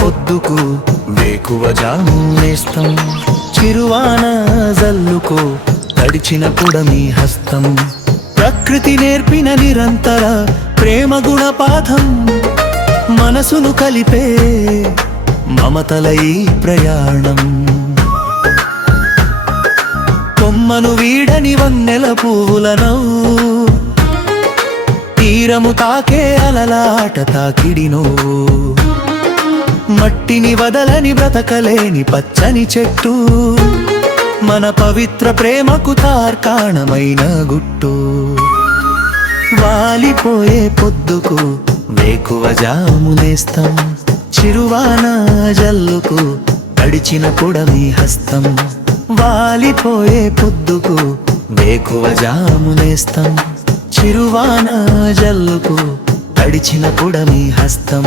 పొద్దుకు వేకువ జామునేస్తం, చిరువాన జల్లుకో తడిచిన పుడమి హస్తం. ప్రకృతి నేర్పిన నిరంతర ప్రేమ గుణపాఠం, మనసును కలిపే మమతల ఈ ప్రయాణం. కొమ్మను వీడని వన్నెల పువ్వులను, తీరము తాకే అలలాట తాకిడిను, మట్టిని వదలని బ్రతకలేని పచ్చని చెట్టు, మన పవిత్ర ప్రేమకు తార్కాణమైన గుట్టు. వాలిపోయే పొద్దుకు వేకువ జామునేస్తం, చిరువాన జల్లుకు తడిచిన పుడమి హస్తం. వాలిపోయే పొద్దుకు వేకువ జామునేస్తం, చిరువాన జల్లుకు తడిచిన పుడమి హస్తం.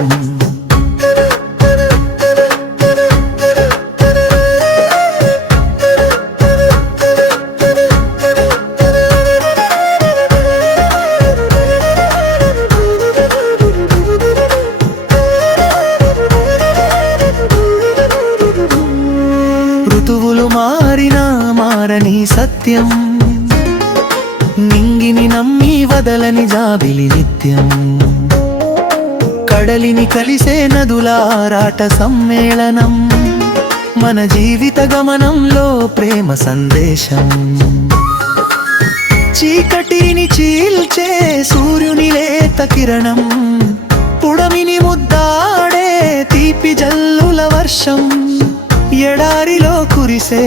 ఋతువులు మారినా మారని సత్యం, నింగిని నమ్మి వదలని జాబిలి నిత్యం. కడలిని కలిసే నదులారాట సమ్మేళనం, మన జీవిత గమనంలో ప్రేమ సందేశం. చీకటిని చీల్చే సూర్యుని లేత కిరణం, పుడమిని ముద్దాడే తీపి జల్లుల వర్షం. ఎడారిలో కురిసే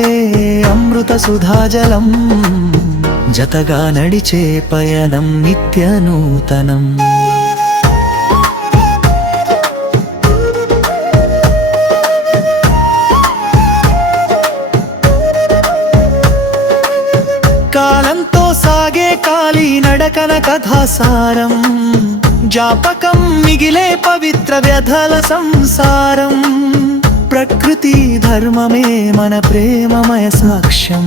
అమృత సుధాజలం, జతగా నడిచే పయనం నిత్య నూతనం. కాలంతో సాగే కాలి నడకన కథాసారం, జాపకం మిగిలే పవిత్ర వ్యధల సంసారం. ప్రకృతి ధర్మమే మన ప్రేమమయ సాక్ష్యం,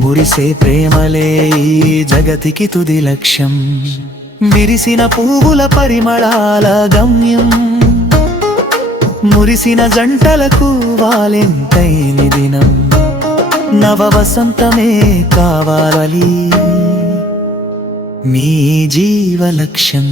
మురిసే ప్రేమలే ఈ జగతికి తుది లక్ష్యం. విరిసిన పువ్వుల పరిమళాల గమ్యం, మురిసిన జంటలకు వాలెంటైన్ దినం. నవ వసంతమే కావాలి మీ జీవ లక్ష్యం.